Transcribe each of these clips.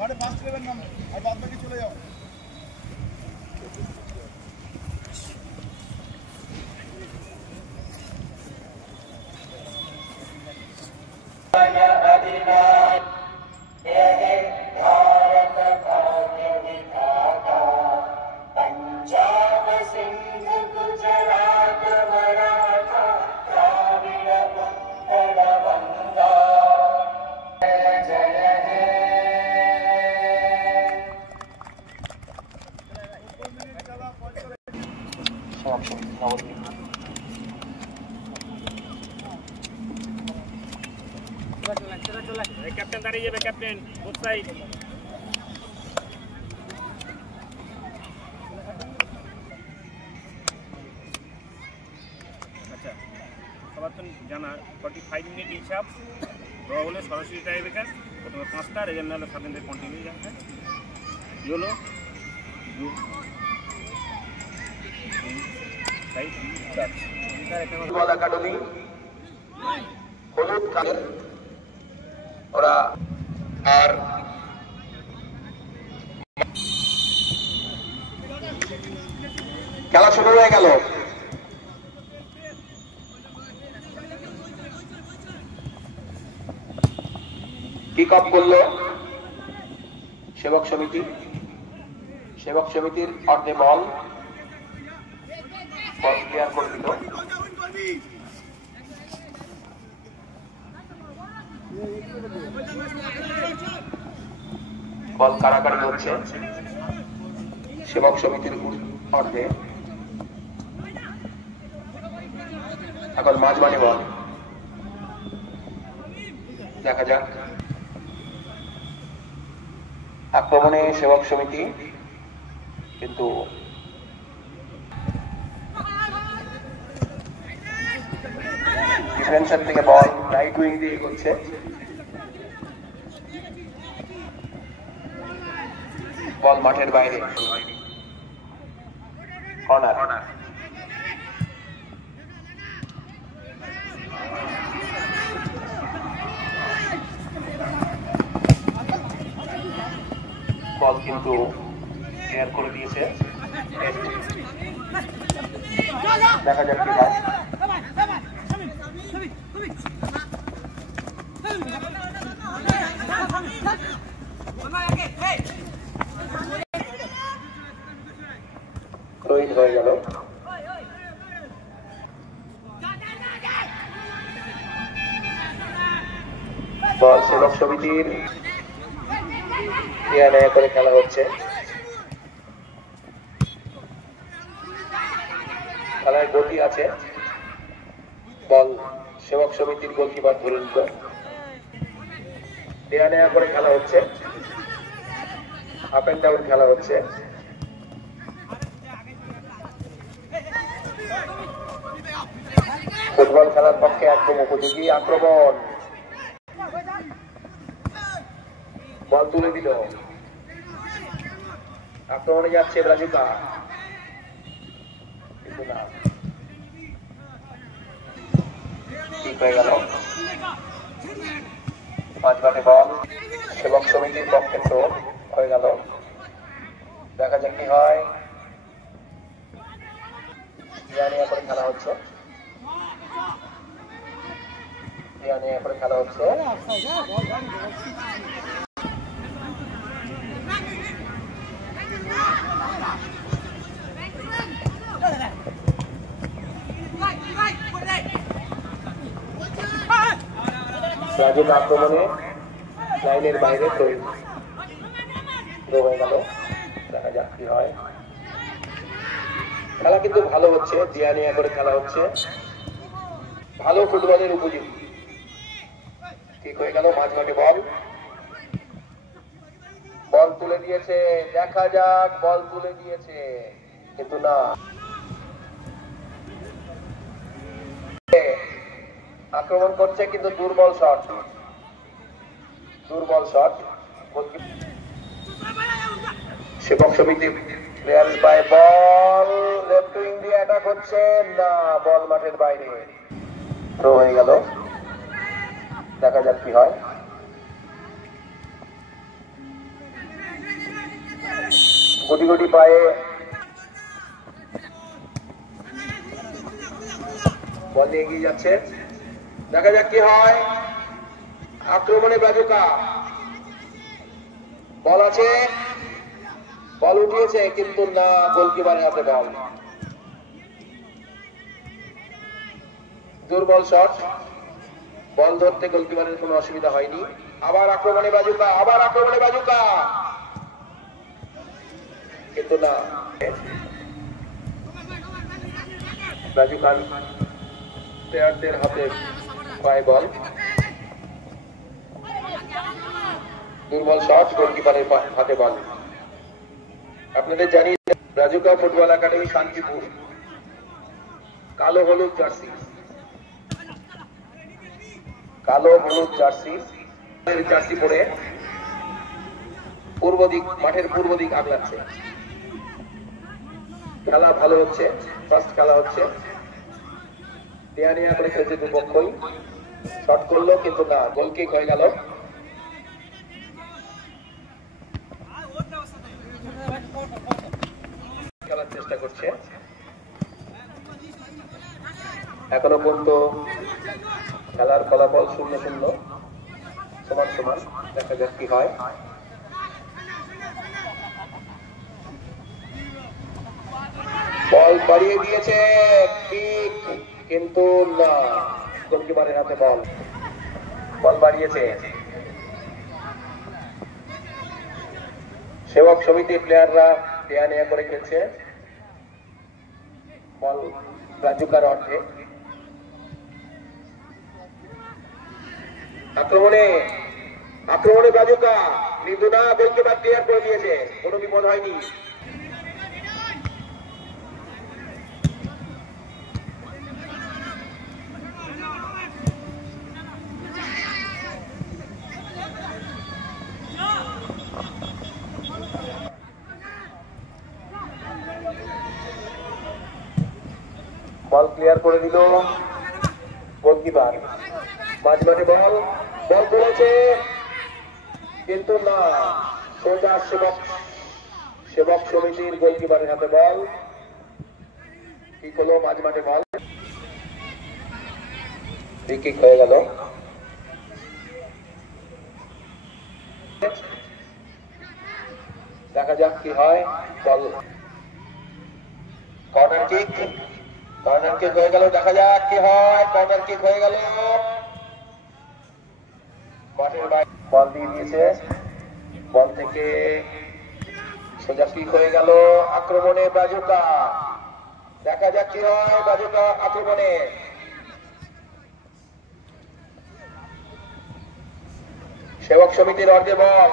মানে ফার্স্ট 11 নাম আর বাদ বাকি চলে যাও। ক্যাপ্টেন দাঁড়িয়ে যাবে, ক্যাপ্টেন বোথ সাইড। আচ্ছা, সবার তো জানা 45 মিনিট হিসাব ড্র হলে সরাসরি টাই ব্রেকার। প্রথমে 5টা আর এখানে হলে 7 মিনিট কন্টিনিউ যাবে। কি হলো ফুটবল একাডেমি হলুদ কালার ওরা আর খেলা শুরু হয়ে গেল। কিক অফ করলো সেবক সমিতি। সেবক সমিতির অর্ধে বল ক্লিয়ার করে দিল। বল কারাকারি হচ্ছে সেবক সমিতির অর্ধে। এখন মাঝমানি বল, দেখা যাক। আক্রমণে সেবক সমিতি, কিন্তু ডিফেন্সের থেকে বল রাইট উইং দিয়ে করছে। বল মাঠের বাইরে, কর্নার। বল কিন্তু ক্লিয়ার করে দিয়েছে। দেখা যাক কি হয়। রোহিত হয়ে গেল। বল সেবক সমিতির নেয়া করে খেলা হচ্ছে। খেলায় গতি আছে। বল সেবক সমিতির গোলকিপার ধরে নিল। দেয়া নেয়া করে খেলা হচ্ছে। আপ এন্ড ডাউন খেলা হচ্ছে। ফুটবল খেলার পক্ষে একদম উপযোগী আক্রমণ। বল তুলে দিল। আক্রমণে যাচ্ছে ব্রাজুকা, কিন্তু না, ঠিক হয়ে গেল। মাঝমাঠে বল সেবক সমিতির পক্ষে তো হয়ে গেল। দেখা যাক কি হয়। করে খেলা হচ্ছে। করে খেলা হচ্ছে। রাজুক আক্রমণে লাইনের বাইরে তৈরি হয়ে গেল। দেখা যাক কি হয়। খেলা কিন্তু ভালো হচ্ছে, দিয়া নিয়া করে খেলা হচ্ছে, ভালো ফুটবলের উপযোগী। ঠিক হয়ে গেল। মাঝমাঠে বল, বল তুলে দিয়েছে। দেখা যাক, বল তুলে দিয়েছে, কিন্তু না, আক্রমণ করছে কিন্তু দুর্বল শট, দুর্বল শট। সেবক সমিতি প্লেয়ার পায় বল, লেফট উইং দিয়ে অ্যাটাক হচ্ছে না, বল মাঠের বাইরে থ্রো হয়ে গেল। দেখা যাক কি হয়। গুটি গুটি পায়ে বল নিয়ে এগিয়ে যাচ্ছে, দেখা যাক কি হয়। আক্রমণে ব্রাজুকা, বল আছে, বল উঠিয়েছে কিন্তু না, গোলকিপারের হাতে বল। দুর্বল শট, বল ধরতে গোলকিপারের কোনো অসুবিধা হয়নি। আবার আক্রমণে ব্রাজুকা, আবার আক্রমণে ব্রাজুকা, কিন্তু না, ব্রাজুকার প্লেয়ারদের হাতে পায় বল। দুর্বল শট, গোলকিপারের হাতে বল। আপনাদের জানি ব্রাজুকা ফুটবল একাডেমি শান্তিপুর, কালো হলুদ জার্সি, কালো হলুদ জার্সি জার্সি পরে পূর্ব দিক, মাঠের পূর্ব দিক আগলাচ্ছে। খেলা ভালো হচ্ছে, ফার্স্ট খেলা হচ্ছে, দেয়া নেয়া করে খেলছে দুপক্ষই। শট করলো কিন্তু না, গোল কিক হয়ে গেল। খেলার চেষ্টা করছে, এখনো পর্যন্ত খেলার ফলাফল 0-0, সমান সমান। দেখা যাক কি হয়। বল বাড়িয়ে দিয়েছে, কিক কিন্তু না, গোলকিপারের হাতে বল। বল বাড়িয়েছে, সেবক সমিতির প্লেয়াররা দেয়া নেয়া করে খেলছে। বল ব্রাজুকার অর্ধে, আক্রমণে আক্রমণে ব্রাজুকা, কিন্তু না, গোলকিপার ক্লিয়ার করে দিয়েছে, কোনো বিপদ হয়নি। বল ক্লিয়ার করে দিল গোলকিপার। মাঝমাঠে বল, বল তুলেছে কিন্তু না, সোজা সেবক সমিতির গোলকিপারের হাতে বল। কি হলো, মাঝমাঠে বল, ফ্রি কিক হয়ে গেল। দেখা যাক কি হয়। বল কর্নার কিক, কর্নার কিক হয়ে গেল, দেখা যাক কি হয়। কর্নার কিক হয়ে গেল, মাঠের বাইরে বল দিয়ে দিয়েছে, বল থেকে সোজা কিক হয়ে গেল। আক্রমণে ব্রাজুকা, দেখা যাক কি হয়। ব্রাজুকা আক্রমণে, সেবক সমিতির অর্ধে বল,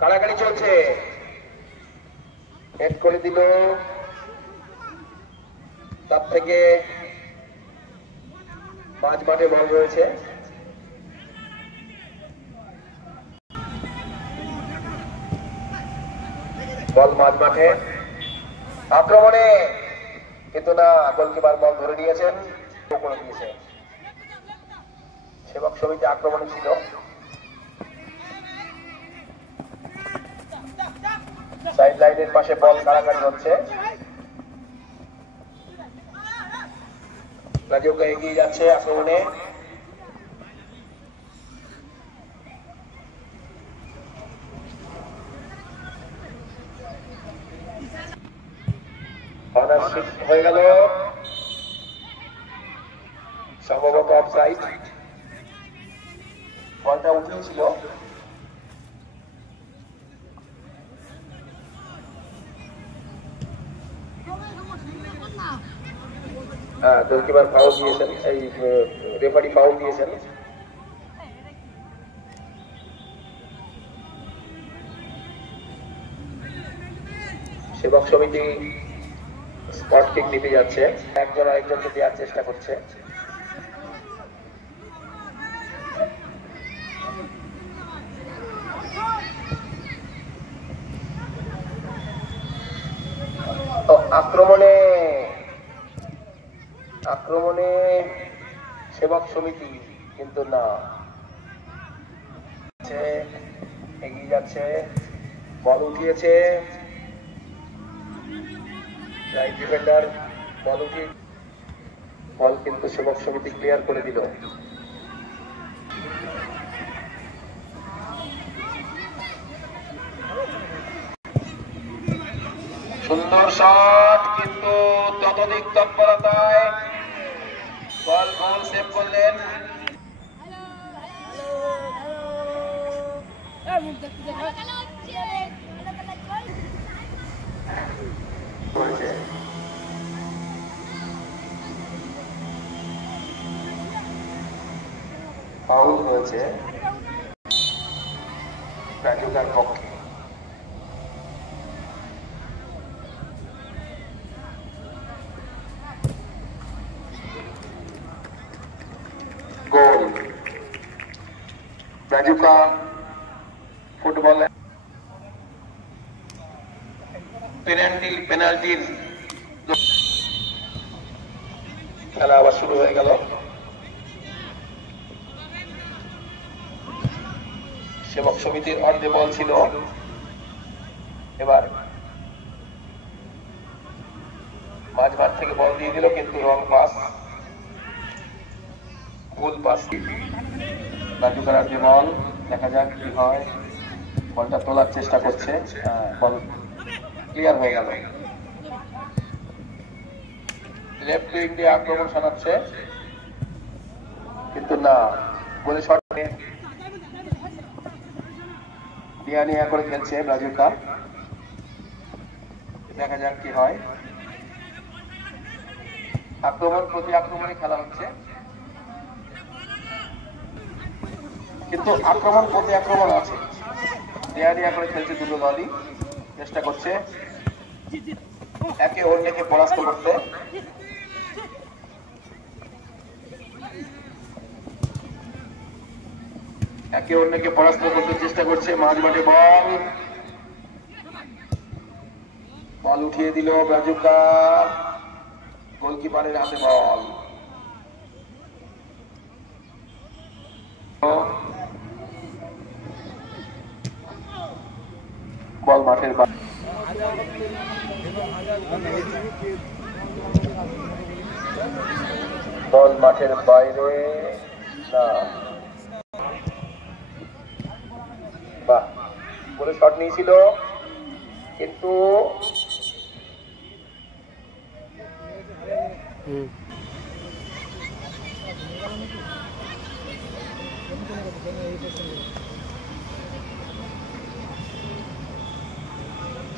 কাড়াকাড়ি চলছে, হেড করে দিল। তার থেকে মাঝ মাঠে বল রয়েছে, বল মাঝ মাঠে, আক্রমণে কিন্তু না, গোলকিপার বল ধরে নিয়েছেন, করে দিয়েছে। সেবক সমিতি আক্রমণে ছিল, সাইড লাইনের পাশে বল কাড়াকাড়ি হচ্ছে। ব্রাজুকা এগিয়ে যাচ্ছে আক্রমণে, হয়ে গেল, সম্ভবত অফসাইড। বলটা উঠেছিল, গোলকিপার ফাউল দিয়েছেন, এই রেফারি ফাউল দিয়েছেন। সেবক সমিতি স্পট কিক নিতে যাচ্ছে, একজন আরেকজনকে দেওয়ার চেষ্টা করছে। আক্রমণে আক্রমণে সেবক সমিতি কিন্তু না, এগিয়ে যাচ্ছে, বল উঠিয়েছে, রাইট ডিফেন্ডার বল উঠে বল কিন্তু সেবক সমিতি ক্লিয়ার করে দিল। সুন্দর শট, কিন্তু ততোধিক তৎপরতায় বল গোল সেভ করলেন। ফাউল হয়েছে রাজুকার পক্ষে। গোল রাজুকা ফুটবল। পেনাল্টির খেলা আবার শুরু হয়ে গেল। সেবক সমিতির অর্ধে বল ছিল, এবার মাঝমাঠ থেকে বল দিয়ে দিল, কিন্তু রং পাস, ভুল পাস। রাজুকার অর্ধে বল, দেখা যাক কি হয়। বলটা তোলার চেষ্টা করছে, বল ক্লিয়ার হয়ে গেল। লেফট উইং দিয়ে আক্রমণ শোনাচ্ছে, কিন্তু না, বলে শট নিয়া করে খেলছে রাজুকা। দেখা যাক কি হয়। আক্রমণ প্রতি আক্রমণে খেলা হচ্ছে, কিন্তু আক্রমণ প্রতি আক্রমণ আছে। নিয়া করে খেলছে দুটো দলই, চেষ্টা করছে একে অন্যকে পরাস্ত করতে। একে অন্যকে পরাস্ত করতে চেষ্টা করছে। মাঝ মাঠে বল উঠিয়ে দিল রাজুকা, গোলকিপারের হাতে বল। বল মাঠের বাইরে, বল মাঠের বাইরে না। বাহ, বলে শট নিয়েছিল, কিন্তু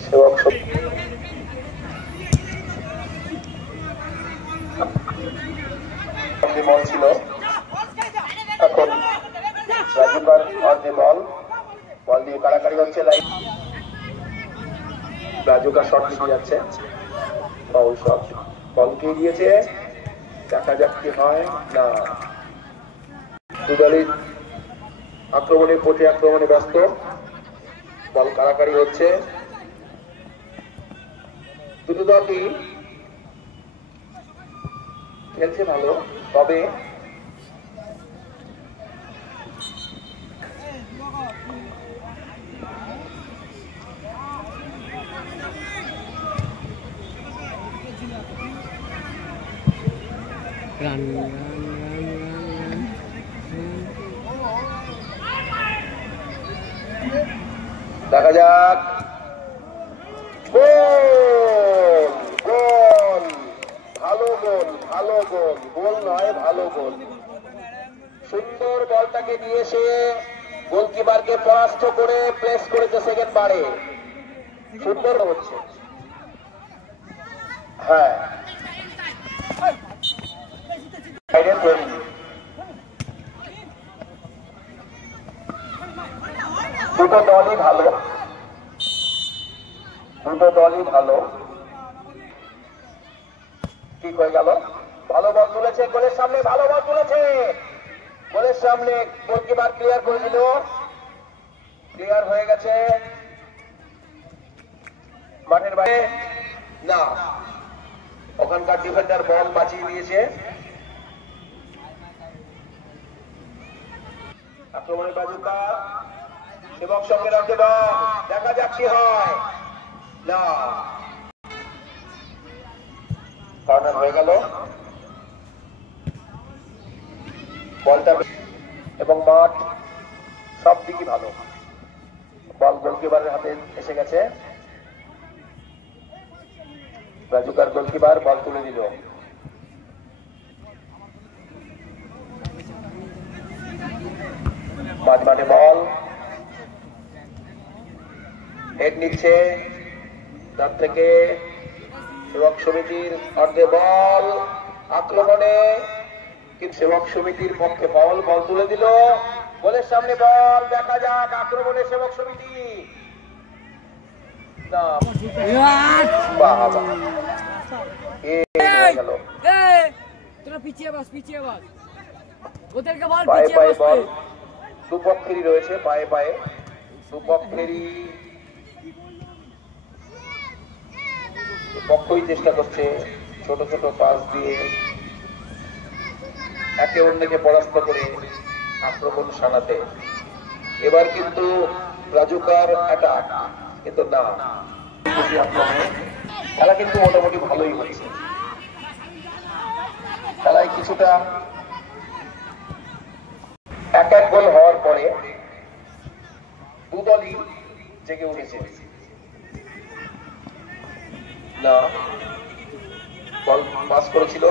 সেবক বল ছিল, এখন রাজুকার অর্ধে বল, বল দিয়ে কাড়াকাড়ি হচ্ছে। লাইন রাজুকা শট নিতে যাচ্ছে, ফাউল শট, বল উঠিয়ে দিয়েছে। দেখা যাক কি হয়। না, দুদলই আক্রমণে প্রতি আক্রমণে ব্যস্ত, বল কাড়াকাড়ি হচ্ছে। দুটো দলই খেলছে ভালো, তবে দেখা যাক। গোল, গোল, ভালো গোল, ভালো গোল, গোল নয় ভালো গোল। সুন্দর বলটাকে নিয়ে এসে গোলকিপারকে পরাস্ত করে প্রেস করেছে সেকেন্ড বারে। সুন্দর হচ্ছে, হ্যাঁ। দুটো দলই ভালো, দুটো দলই ভালো। ঠিক হয়ে গেল, ভালো বল তুলেছে গোলের সামনে, ভালো বল তুলেছে গোলের সামনে, গোলকিপার ক্লিয়ার করে দিল, ক্লিয়ার হয়ে গেছে। মাঠের বাইরে না, ওখানকার ডিফেন্ডার বল বাঁচিয়ে দিয়েছে। আক্রমণের বাজুকা, সেবক সঙ্গে রাখতে বল, দেখা যাক কি হয়। না, কর্নার হয়ে গেল, বলটা এবং মাঠ সব দিকই ভালো। বল গোলকিপারের হাতে এসে গেছে, ব্রাজুকার গোলকিপার বল তুলে দিল। মাঝ মাঠে বল, হেড নিচ্ছে তার থেকে সেবক সমিতির অর্ধে বল আক্রমণে, কিন্তু সেবক সমিতির পক্ষে বল তুলে দিল, বলের সামনে বল, দেখা যাক আক্রমণে সেবক সমিতি। দুপক্ষেরই রয়েছে, পায়ে পায়ে দুপক্ষেরই পক্ষই চেষ্টা করছে ছোট ছোট পাস দিয়ে একে অন্যকে পরাস্ত করে আক্রমণ সানাতে। এবার কিন্তু ব্রাজুকার অ্যাটাক, কিন্তু না, খেলা কিন্তু মোটামুটি ভালোই হয়েছে। খেলায় কিছুটা এক গোল হওয়ার পরে দুদলই জেগে উঠেছে। না, বল পাস করেছিল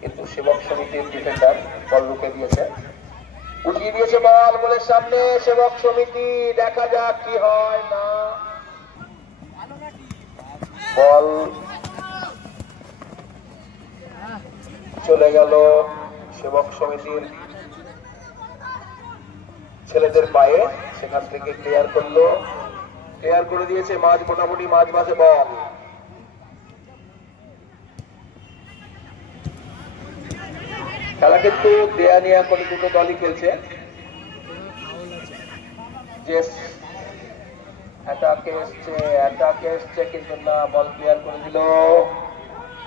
কিন্তু সেবক সমিতির ডিফেন্ডার বল রুখে দিয়েছে, উঠিয়ে দিয়েছে বল গোলের সামনে সেবক সমিতি, দেখা যাক কি হয়। না, বল চলে গেল সেবক সমিতির ছেলেদের পায়ে, সেখান থেকে ক্লিয়ার করে দিয়েছে মোটামুটি মাঝে বল। খেলা কিন্তু দেয়া নেয়া করে দুটো দলই খেলছে। অ্যাটাকে এসছে কিন্তু না, বল ক্লিয়ার করে দিল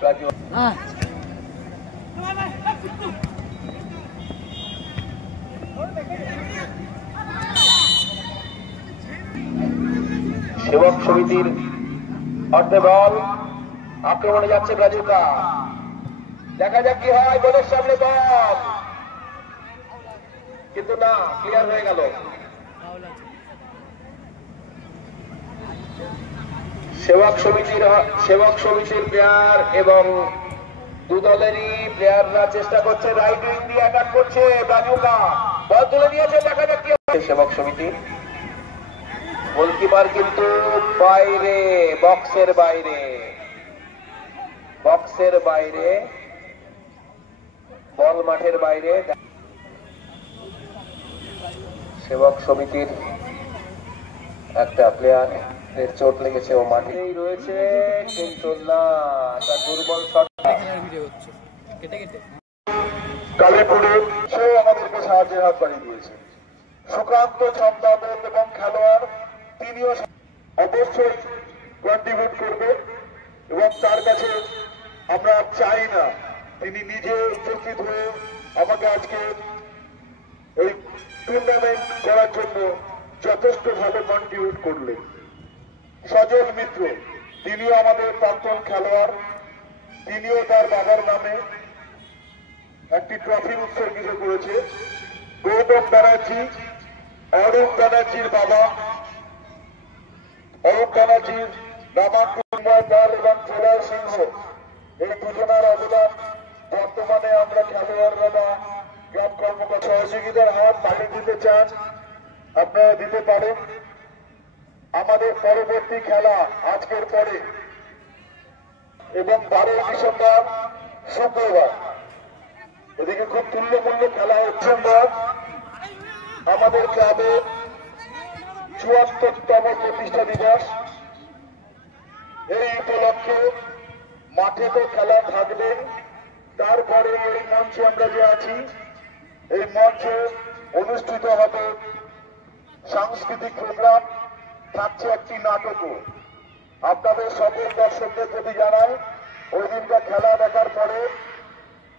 রাজু। সেবক সমিতির অর্ধে বল আক্রমণে যাচ্ছে ব্রাজুকা, দেখা যাক কি হয়। গোলের সামনে বল কিন্তু না, ক্লিয়ার হয়ে গেল। সেবক সমিতির প্লেয়ার এবং দু দলেরই প্লেয়াররা চেষ্টা করছে, রাইট উইং দিয়ে অ্যাটাক করছে ব্রাজুকা, বল তুলে নিয়েছে, দেখা যাক কি হয়। সেবক সমিতি গোলকিপার কিন্তু বাইরে, বক্সের বাইরে, বল মাঠের বাইরে। সেবক সমিতির একটা প্লেয়ারের চোট লেগেছে, ও মাঠেই রয়েছে কিন্তু না, তার দুর্বল শট। কালীপুরে সেও আমাদেরকে সাহায্যের হাত বাড়িয়ে দিয়েছে। সুকান্ত সম্পাদক এবং খেলোয়াড় তিনিও অবশ্যই কন্ট্রিবিউট করবে এবং তার কাছে আমরা চাই না তিনি নিজে উপস্থিত হয়ে আমাকে আজকে এই টুর্নামেন্ট করার জন্য যথেষ্ট ভাবে কন্ট্রিবিউট করলেন। সজল মিত্র তিনিও আমাদের প্রাক্তন খেলোয়াড়, তিনিও তার বাবার নামে একটি ট্রফি উৎসর্গিত করেছে। গৌতম ব্যানার্জি, অরূপ ব্যানার্জির বাবা, অরূপ ব্যানার্জির রামাকুন্ময় পাল এবং প্রলয় সিংহ, এই দুজনের অবদান বর্তমানে আমরা খেলোয়াড়রা বা গ্রাম কর্মকর্তা সহযোগিতার হাত বাড়িয়ে দিতে চান, আপনারা দিতে পারেন। আমাদের পরবর্তী খেলা আজকের পরে এবং 12 ডিসেম্বর শুক্রবার, এদিকে খুব তুল্যমূল্য খেলা হচ্ছে। আমাদের ক্লাবের ৭৪তম প্রতিষ্ঠা দিবস, এই উপলক্ষে মাঠে তো খেলা থাকবে, তারপরে এই মঞ্চে আমরা যে আছি, এই মঞ্চে অনুষ্ঠিত হবে সাংস্কৃতিক প্রোগ্রাম, থাকছে একটি নাটকও। আপনাদের সকল দর্শকদের প্রতি জানাই, ওই দিনটা খেলা দেখার পরে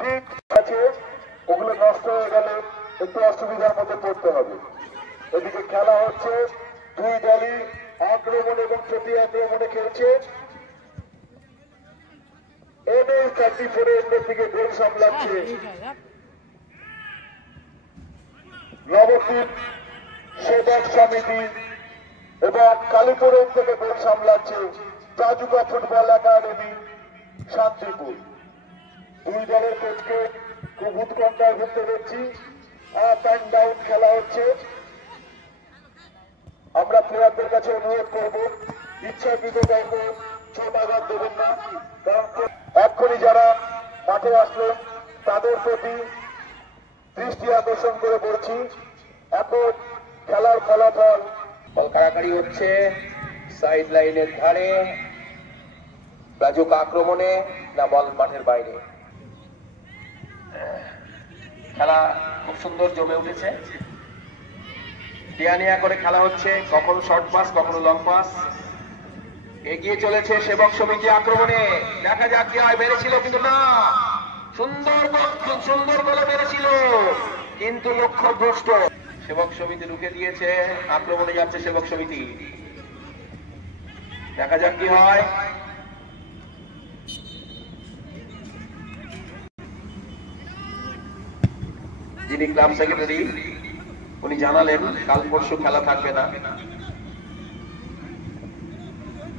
ঠিক আছে, ওগুলো নষ্ট হয়ে গেলে একটু অসুবিধার মধ্যে পড়তে হবে। এদিকে খেলা হচ্ছে, দুই দলই আক্রমণ এবং প্রতি আক্রমণে খেলছে। NH34 এর থেকে গোল সামলাচ্ছে নবদ্বীপ সেবক সমিতি এবং কালীপুরের থেকে গোল সামলাচ্ছে রাজুকা ফুটবল একাডেমি শান্তিপুর। দুই দলের কোচকে খুব উৎকণ্ঠায় ভুগতে দেখছি। আপ অ্যান্ড ডাউন খেলা হচ্ছে। আমরা প্লেয়ারদের কাছে অনুরোধ করবো ইচ্ছাকৃত কাউকে চোট আঘাত দেবেন না, কারণ এক্ষুনি যারা মাঠে আসলেন তাদের প্রতি দৃষ্টি আকর্ষণ করে বলছি, এখন খেলার ফলাফল বল কাড়াকাড়ি হচ্ছে সাইড লাইনের ধারে, রাজুক আক্রমণে না বল মাঠের বাইরে। খেলা খুব সুন্দর জমে উঠেছে, দেয়া নেয়া করে খেলা হচ্ছে, কখনো শর্ট পাস কখনো লং পাস। এগিয়ে চলেছে সেবক সমিতি আক্রমণে, দেখা যাক কি হয়। মেরেছিল কিন্তু না, সুন্দর বলে মেরেছিল কিন্তু লক্ষ্য ভ্রষ্ট। সেবক সমিতি রুখে দিয়েছে, আক্রমণে যাচ্ছে সেবক সমিতি, দেখা যাক কি হয়। যিনি ক্লাব সেক্রেটারি উনি জানালেন কাল পরশু খেলা থাকবে না,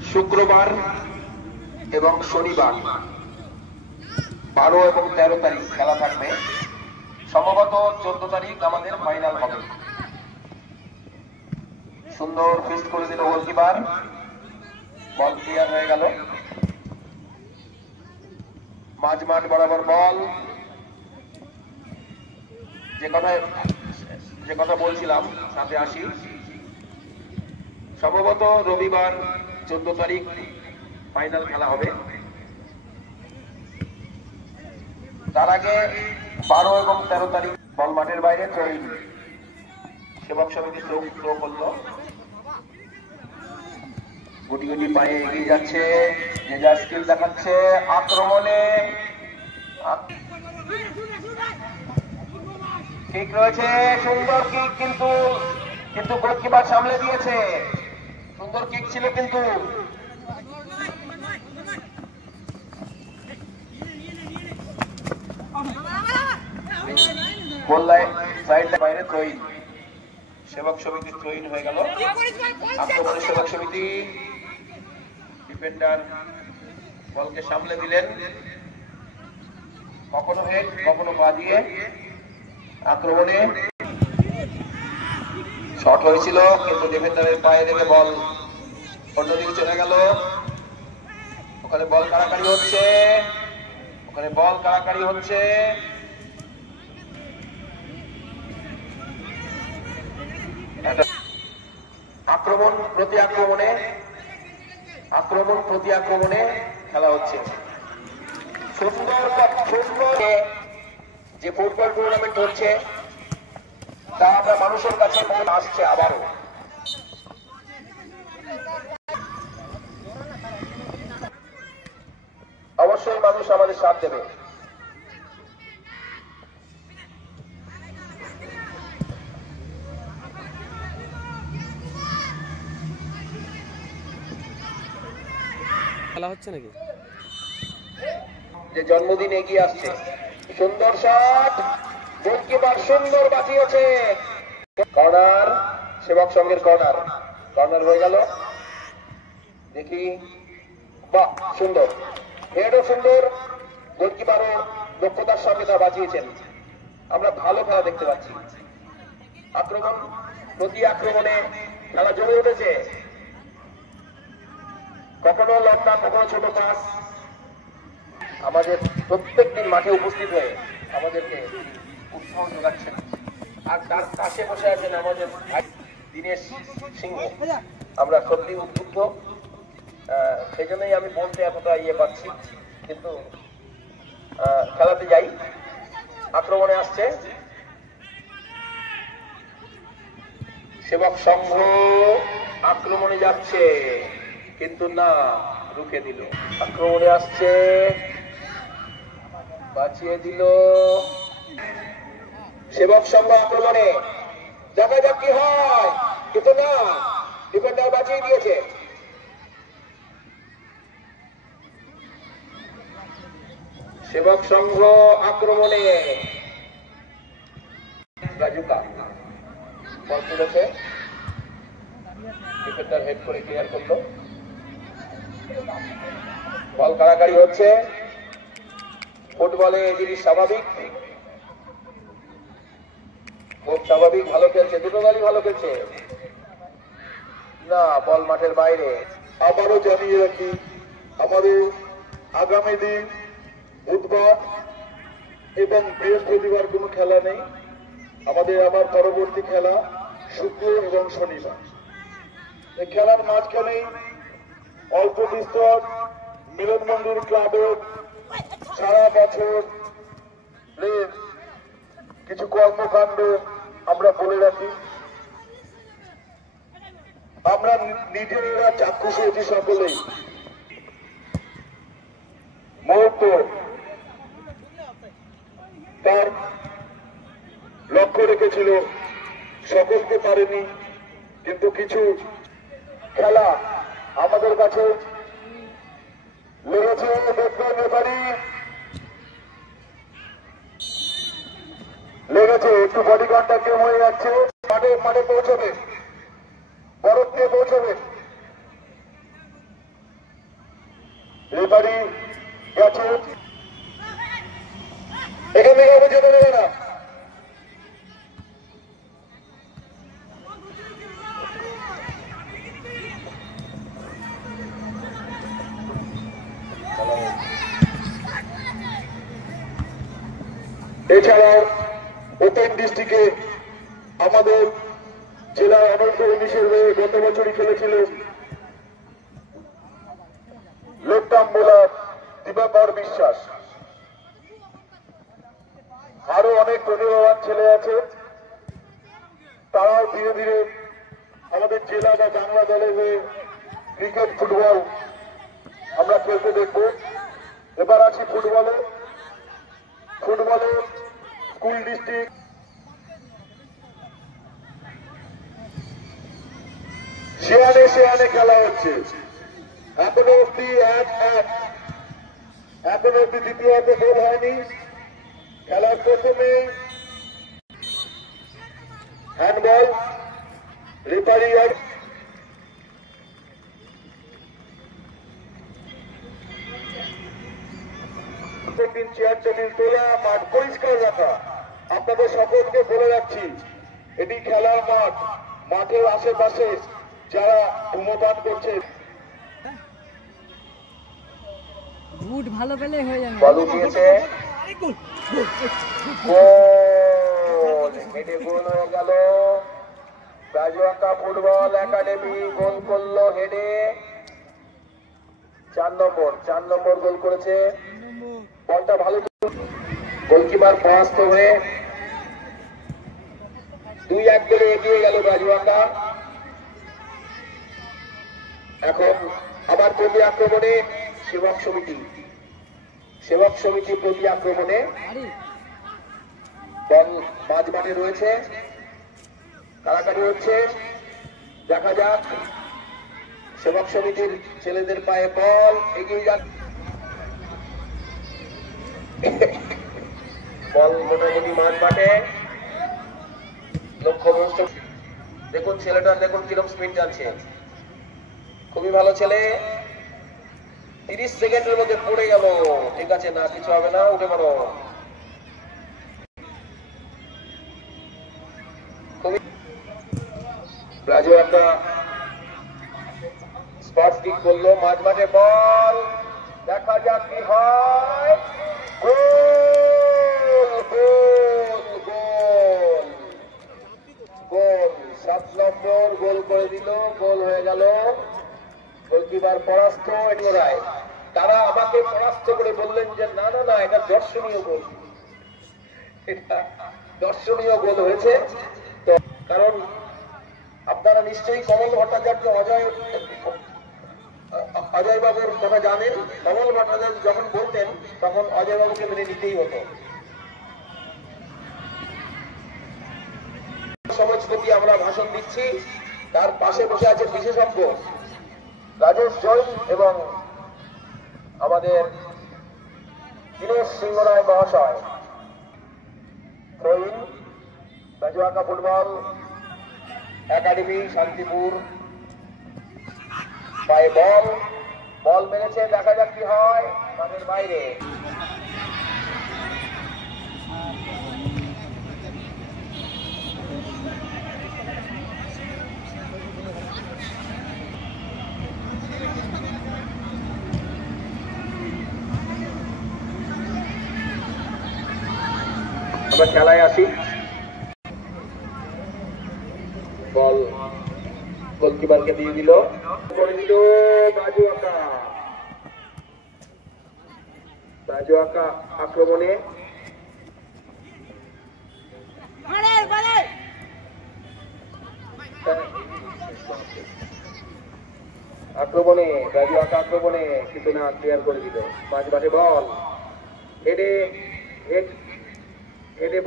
শুক্রবার এবং শনিবার 12 এবং 13 তারিখ খেলা থাকবে। সম্ভবত 14 তারিখ আমাদের ফাইনাল হবে। সুন্দর ফিস্ট করে দিল গোলকিপার, বল ক্লিয়ার হয়ে গেল। মাঝ মাঠ বরাবর বল। যে কথা বলছিলাম সাথে আসি, সম্ভবত রবিবার 14 তারিখ ফাইনাল খেলা হবে। তার আগে 12 এবং 13 তারিখ বল মাঠের বাইরে তৈরি। সেবক সমিতি থ্রো করলো, গুটি গুটি পায়ে এগিয়ে যাচ্ছে, যে যা স্কিল দেখাচ্ছে আক্রমণে। ঠিক রয়েছে, সুন্দর কিক, কিন্তু গোলকিপার সামলে দিয়েছে। সুন্দর কিক ছিল কিন্তু গোল লাইন সাইড বাইরে থ্রোইন। সেবক সমিতি থ্রোইন হয়ে গেল। আক্রমণে সেবক সমিতি, ডিফেন্ডার বলকে সামলে দিলেন, কখনো হেড কখনো পা দিয়ে। আক্রমণে শট হয়েছিল কিন্তু ডিফেন্ডারের পায়ে লেগে বল অন্যদিকে চলে গেল। ওখানে বল কাড়াকাড়ি হচ্ছে, আক্রমণ প্রতি আক্রমণে খেলা হচ্ছে। সুন্দর যে ফুটবল টুর্নামেন্ট হচ্ছে তা আমরা মানুষের কাছে মন আসছে আবারও। অবশ্যই মানুষ আমাদের সাথ দেবে। খেলা হচ্ছে নাকি? যে জন্মদিন এগিয়ে আসছে, সুন্দর শট, গোলকিপার সুন্দর বাঁচিয়েছে। কর্নার, সেবক সঙ্গের কর্নার হয়ে গেল। দেখি, বাহ সুন্দর হেডও সুন্দর, গোলকিপারও দক্ষতার সঙ্গে তা বাঁচিয়েছেন। আমরা ভালো খেলা দেখতে পাচ্ছি। আক্রমণ প্রতি আক্রমণে খেলা জমে উঠেছে, কখনো লম্বা কখনো ছোট পাস। আমাদের প্রত্যেক দিন মাঠে উপস্থিত হয়ে আমাদেরকে উৎসাহ যোগাচ্ছেন। আর তার পাশে বসে আছেন আমাদের দীনেশ সিংহ। আমরা সত্যি উদ্বুদ্ধ, সেই জন্যই আমি বলতে এতটা পাচ্ছি। কিন্তু খেলাতে যাই। আক্রমণে আসছে সেবক সংঘ, আক্রমণে যাচ্ছে কিন্তু না, রুখে দিল। আক্রমণে আসছে, বাঁচিয়ে দিল সেবক সংঘ। আক্রমণে দেখা যাক কি হয়, কিন্তু না, ডিফেন্ডার বাঁচিয়ে দিয়েছে। সেবক সংঘ আক্রমণে রাজুকা বল তুলেছে, ডিফেন্ডার হেড করে ক্লিয়ার করলো। বল কাড়াকাড়ি হচ্ছে। ফুটবলে এই জিনিস স্বাভাবিক, খুব স্বাভাবিক। ভালো খেলছে, দুটো দলই ভালো খেলছে। না, বল মাঠের বাইরে। আবারও জানিয়ে রাখি, আমাদের আগামী দিন বুধবার এবং বৃহস্পতিবার কোনো খেলা নেই। আমাদের আবার পরবর্তী খেলা শুক্র এবং শনিবার। এই খেলার মাঝখানেই অল্প বিস্তর মিলন মন্দির ক্লাবের সারা বছর কিছু কর্মকাণ্ড আমরা বলে রাখি। আমরা নিজেরা চাক্ষুষ হয়েছি সকলেই। মুহূর্ত তার লক্ষ্য রেখেছিল, সকলকে পারেনি, কিন্তু কিছু খেলা আমাদের কাছে লেগেছে। দেখবেন ব্যাপারী লেগেছে, একটু বডি কন্ট্যাক্ট হয়ে যাচ্ছে। মাঠে পৌঁছবে, বরফ দিয়ে পৌঁছবে। রেফারি গেছে, এখান থেকে আমি যেতে দেবে না। এছাড়াও ওপেন ডিস্ট্রিক্টে আমাদের জেলার অনন্ত হিসেবে গত বছরই খেলেছিল লেফট বোলার দিবাকর বিশ্বাস। আরো অনেক প্রতিভাবান ছেলে আছে, তারাও ধীরে ধীরে আমাদের জেলা বা বাংলা দলে হয়ে ক্রিকেট ফুটবল আমরা খেলতে দেখব। এবার আছি ফুটবলে স্কুল ডিস্ট্রিক্ট শেয়ানে খেলা হচ্ছে। এখনো অব্দি 1-1, এখনো অব্দি দ্বিতীয়ার্ধে গোল হয়নি। খেলার প্রথমে হ্যান্ডবল, রেফারি প্রত্যেকদিন চেয়ার টেবিল তোলা, মাঠ পরিষ্কার রাখা। আপনাদের সকলকে বলে রাখছি, এটি খেলার মাঠ। মাঠের আশেপাশে যারা ধূমপান করছে, বুট ভালো পেলে হয়ে যাবে। বল উঠিয়েছে, গোল হয়ে গেল। রাজুয়াকা ফুটবল একাডেমি গোল করলো হেডে। 4 নম্বর গোল করেছে। বলটা ভালো, গোলকিপার পরাস্ত হয়ে 2-1 গোলে এগিয়ে গেল রাজুয়াকা। এখন আবার প্রতি আক্রমণে সেবক সমিতি প্রতি আক্রমণে। বল মাঝ মাঠে রয়েছে, কাড়াকাড়ি হচ্ছে। দেখা যাক, সেবক সমিতির ছেলেদের পায়ে বল এগিয়ে যাক। বল মোটামুটি মাঝ মাঠে, লক্ষ্যভ্রষ্ট। দেখুন ছেলেটা, দেখুন কিরকম স্পিড যাচ্ছে, খুবই ভালো ছেলে। 30 সেকেন্ডের মধ্যে পড়ে গেল। ঠিক আছে, না কিছু হবে না, উঠে পড়ো। রাজু একটা স্পট কিক করলো, মাঝ মাঠে বল। দেখা যাক কি হয়। গোল 7 নম্বর গোল করে দিল, গোল হয়ে গেল। গোলকিপার পরাস্ত। এটাই তারা আমাকে পরাস্ত করে বললেন যে না না না, এটা দর্শনীয় গোল, এটা দর্শনীয় গোল হয়েছে। তো কারণ আপনারা নিশ্চয়ই কমল ভট্টাচার্য অজয় বাবুর কথা জানেন। কমল ভট্টাচার্য যখন বলতেন তখন অজয় বাবুকে মেনে নিতেই হতো। সমাজপতি আমরা ভাষণ দিচ্ছি, তার পাশে বসে আছে বিশেষজ্ঞ রাজেশ জৈন এবং আমাদের দীনেশ সিংহ রায় মহাশয়। থ্রোইন বাজুয়াকা ফুটবল একাডেমি শান্তিপুর। পায়ে বল মেরেছে, দেখা যাক কি হয়। মাঠের বাইরে আমরা খেলায় আসি। বল গোলকিপারকে দিয়ে দিল, করে দিল বাজুয়াকা আক্রমণে। বাজুয়াকা আক্রমণে কিন্তু না, ক্লিয়ার করে দিল। মাঝ মাঠে বল হেডে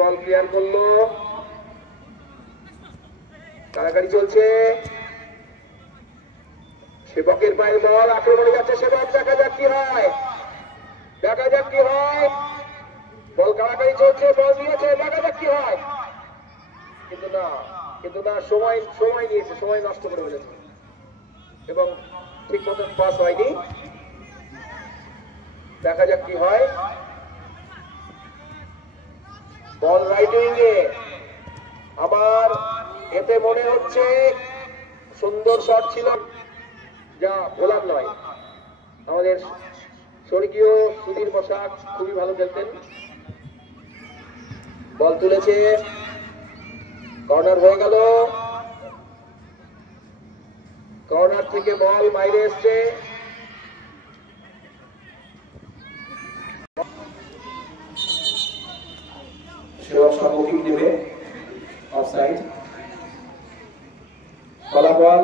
বল ক্লিয়ার করলো। কারাকারি চলছে। সেবকের পায়ের বল, আক্রমণে যাচ্ছে সেবক, দেখা যাক কি হয়। বল কারাকারি চলছে, বল দিয়েছে, দেখা যাক কি হয়। কিন্তু না, সময় নিয়েছে, সময় নষ্ট করে ফেলেছে এবং ঠিক মতন পাস হয়নি। দেখা যাক কি হয়। বল রাইট উইংয়ে। আমার এতে মনে হচ্ছে সুন্দর শট ছিল, যা ভোলার নয়। আমাদের স্বর্গীয় সুধীর পোশাক খুবই ভালো খেলতেন। বল তুলেছে, কর্নার হয়ে গেল। কর্নার থেকে বল বাইরে এসছে। সম্মুখীন দেবে অফসাইড। ফলাফল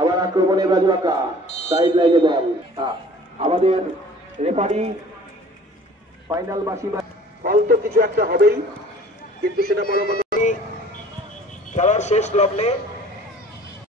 আবার আক্রমণে বাজুয়াকা, সাইড লাইনে বল। আমাদের রেফারি ফাইনাল বাসী বল তো কিছু একটা হবেই, কিন্তু সেটা পরবর্তী খেলার শেষ লগ্নে